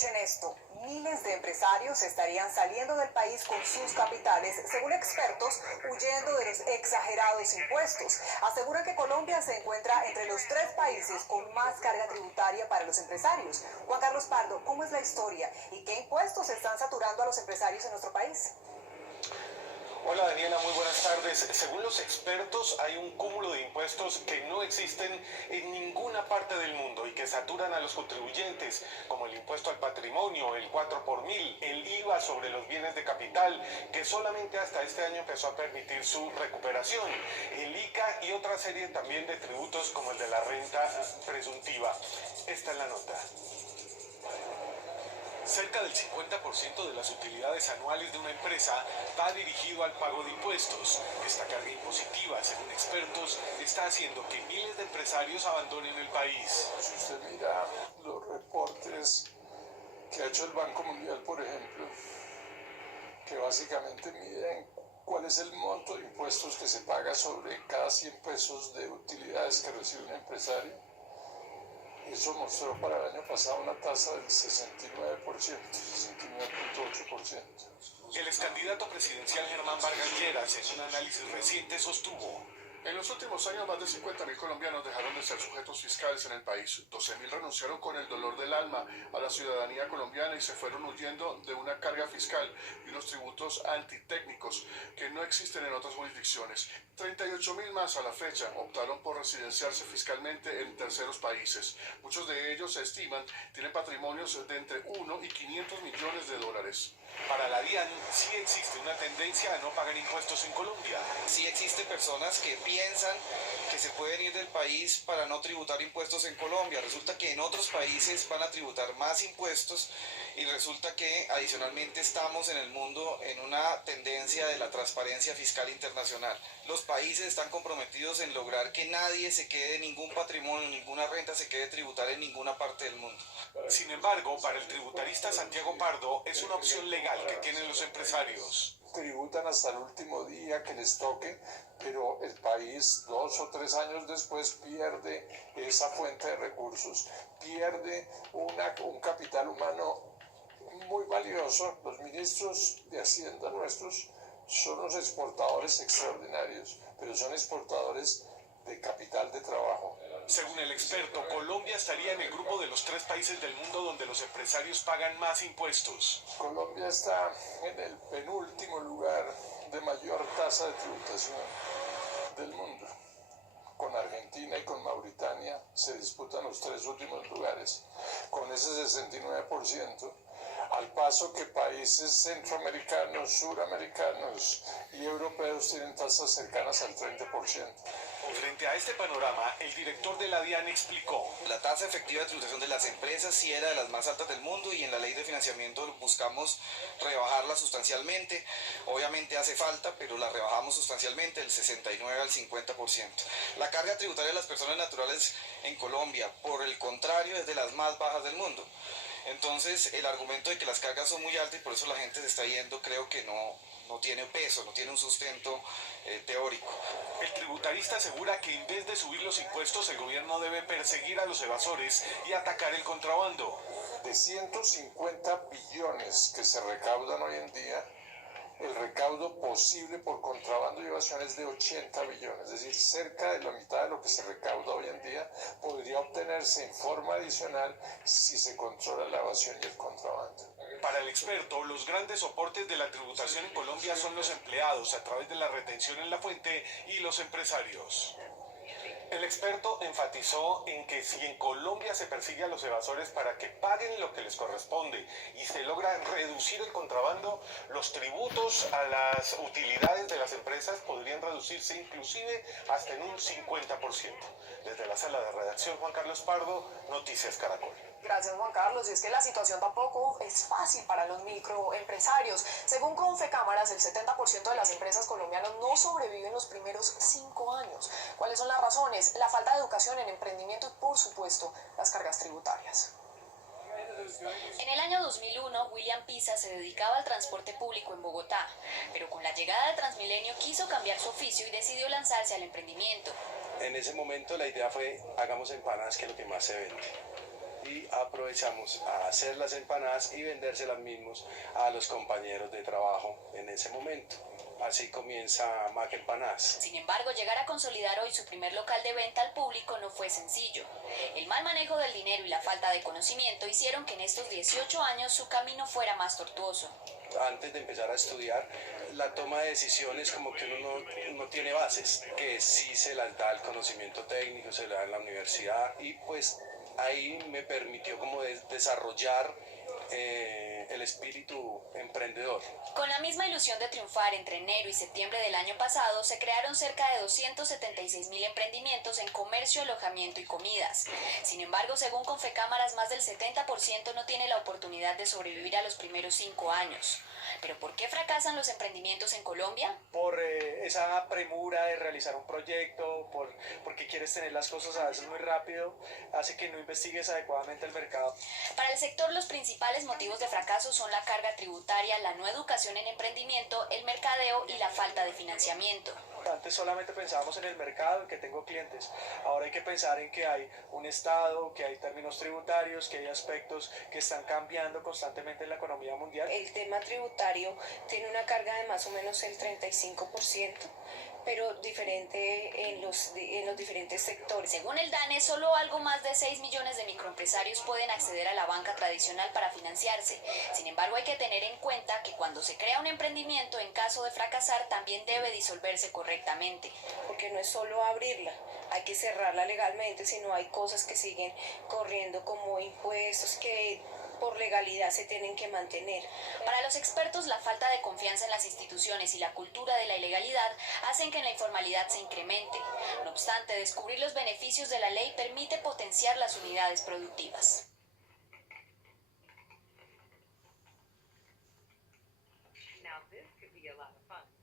Escuchen esto, miles de empresarios estarían saliendo del país con sus capitales, según expertos, huyendo de los exagerados impuestos. Aseguran que Colombia se encuentra entre los 3 países con más carga tributaria para los empresarios. Juan Carlos Pardo, ¿cómo es la historia y qué impuestos están saturando a los empresarios en nuestro país? Hola Daniela, muy buenas tardes. Según los expertos, hay un cúmulo de impuestos que no existen en ninguna parte del mundo y que saturan a los contribuyentes, como el impuesto al patrimonio, el 4 por mil, el IVA sobre los bienes de capital, que solamente hasta este año empezó a permitir su recuperación, el ICA y otra serie también de tributos como el de la renta presuntiva. Esta es la nota. Cerca del 50% de las utilidades anuales de una empresa va dirigido al pago de impuestos. Esta carga impositiva, según expertos, está haciendo que miles de empresarios abandonen el país. Si usted mira los reportes que ha hecho el Banco Mundial, por ejemplo, que básicamente miden cuál es el monto de impuestos que se paga sobre cada 100 pesos de utilidades que recibe un empresario, eso mostró para el año pasado una tasa del 69.8%. El excandidato presidencial Germán Vargas Lleras, en un análisis reciente, sostuvo: en los últimos años, más de 50.000 colombianos dejaron de ser sujetos fiscales en el país. 12.000 renunciaron con el dolor del alma a la ciudadanía colombiana y se fueron huyendo de una carga fiscal y unos tributos antitécnicos que no existen en otras jurisdicciones. 38.000 más a la fecha optaron por residenciarse fiscalmente en terceros países. Muchos de ellos, se estiman, tienen patrimonios de entre 1 y 500 millones de dólares. Para la DIAN, sí existe una tendencia a no pagar impuestos en Colombia. Sí existen personas que piensan que se pueden ir del país para no tributar impuestos en Colombia. Resulta que en otros países van a tributar más impuestos y resulta que adicionalmente estamos en el mundo en una tendencia de la transparencia fiscal internacional. Los países están comprometidos en lograr que nadie se quede, ningún patrimonio, ninguna renta se quede tributar en ninguna parte del mundo. Sin embargo, para el tributarista Santiago Pardo es una opción legal que tienen los empresarios. Tributan hasta el último día que les toque, pero el país 2 o 3 años después pierde esa fuente de recursos, pierde un capital humano muy valioso. Los ministros de Hacienda nuestros son unos exportadores extraordinarios, pero son exportadores de capital de trabajo. Según el experto, Colombia estaría en el grupo de los 3 países del mundo donde los empresarios pagan más impuestos. Colombia está en el penúltimo lugar de mayor tasa de tributación del mundo. Con Argentina y con Mauritania se disputan los 3 últimos lugares, con ese 69%, al paso que países centroamericanos, suramericanos y europeos tienen tasas cercanas al 30%. Frente a este panorama, el director de la DIAN explicó: la tasa efectiva de tributación de las empresas sí era de las más altas del mundo y en la ley de financiamiento buscamos rebajarla sustancialmente. Obviamente hace falta, pero la rebajamos sustancialmente del 69 al 50%. La carga tributaria de las personas naturales en Colombia, por el contrario, es de las más bajas del mundo. Entonces, el argumento de que las cargas son muy altas y por eso la gente se está yendo, creo que no tiene peso, no tiene un sustento teórico. El tributarista asegura que en vez de subir los impuestos, el gobierno debe perseguir a los evasores y atacar el contrabando. De 150 billones que se recaudan hoy en día, el recaudo posible por contrabando y evasión es de 80 billones, es decir, cerca de la mitad de lo que se recauda hoy en día podría obtenerse en forma adicional si se controla la evasión y el contrabando. Para el experto, los grandes soportes de la tributación en Colombia son los empleados a través de la retención en la fuente y los empresarios. El experto enfatizó en que si en Colombia se persigue a los evasores para que paguen lo que les corresponde y se logra reducir el contrabando, los tributos a las utilidades de las empresas podrían reducirse inclusive hasta en un 50%. Desde la sala de redacción, Juan Carlos Pardo, Noticias Caracol. Gracias, Juan Carlos. Y es que la situación tampoco es fácil para los microempresarios. Según Confecámaras, el 70% de las empresas colombianas no sobreviven los primeros 5 años. ¿Cuáles son las razones? La falta de educación en emprendimiento y, por supuesto, las cargas tributarias. En el año 2001, William Pisa se dedicaba al transporte público en Bogotá, pero con la llegada de Transmilenio quiso cambiar su oficio y decidió lanzarse al emprendimiento. En ese momento la idea fue, hagamos empanadas, que es lo que más se vende. y aprovechamos a hacer las empanadas y vendérselas mismos a los compañeros de trabajo en ese momento. Así comienza Mac Empanadas. Sin embargo, llegar a consolidar hoy su primer local de venta al público no fue sencillo. El mal manejo del dinero y la falta de conocimiento hicieron que en estos 18 años su camino fuera más tortuoso. Antes de empezar a estudiar, la toma de decisiones como que uno no tiene bases, que sí se las da el conocimiento técnico, se le da en la universidad, y pues ahí me permitió como desarrollar el espíritu emprendedor. Con la misma ilusión de triunfar, entre enero y septiembre del año pasado se crearon cerca de 276.000 emprendimientos en comercio, alojamiento y comidas. Sin embargo, según Confecámaras, más del 70% no tiene la oportunidad de sobrevivir a los primeros 5 años. ¿Pero por qué fracasan los emprendimientos en Colombia? Por esa premura de realizar un proyecto, porque quieres tener las cosas a veces muy rápido, hace que no investigues adecuadamente el mercado. Para el sector, los principales motivos de fracaso son la carga tributaria, la no educación en emprendimiento, el mercadeo y la falta de financiamiento. Antes solamente pensábamos en el mercado, en que tengo clientes. Ahora hay que pensar en que hay un Estado, que hay términos tributarios, que hay aspectos que están cambiando constantemente en la economía mundial. El tema tributario tiene una carga de más o menos el 35%, pero diferente en los diferentes sectores. Según el DANE, solo algo más de 6 millones de microempresarios pueden acceder a la banca tradicional para financiarse. Sin embargo, hay que tener en cuenta que cuando se crea un emprendimiento, en caso de fracasar, también debe disolverse correctamente. Porque no es solo abrirla, hay que cerrarla legalmente, sino hay cosas que siguen corriendo como impuestos que por legalidad se tienen que mantener. Para los expertos, la falta de confianza en las instituciones y la cultura de la ilegalidad hacen que la informalidad se incremente. No obstante, descubrir los beneficios de la ley permite potenciar las unidades productivas. Now this could be a lot of fun.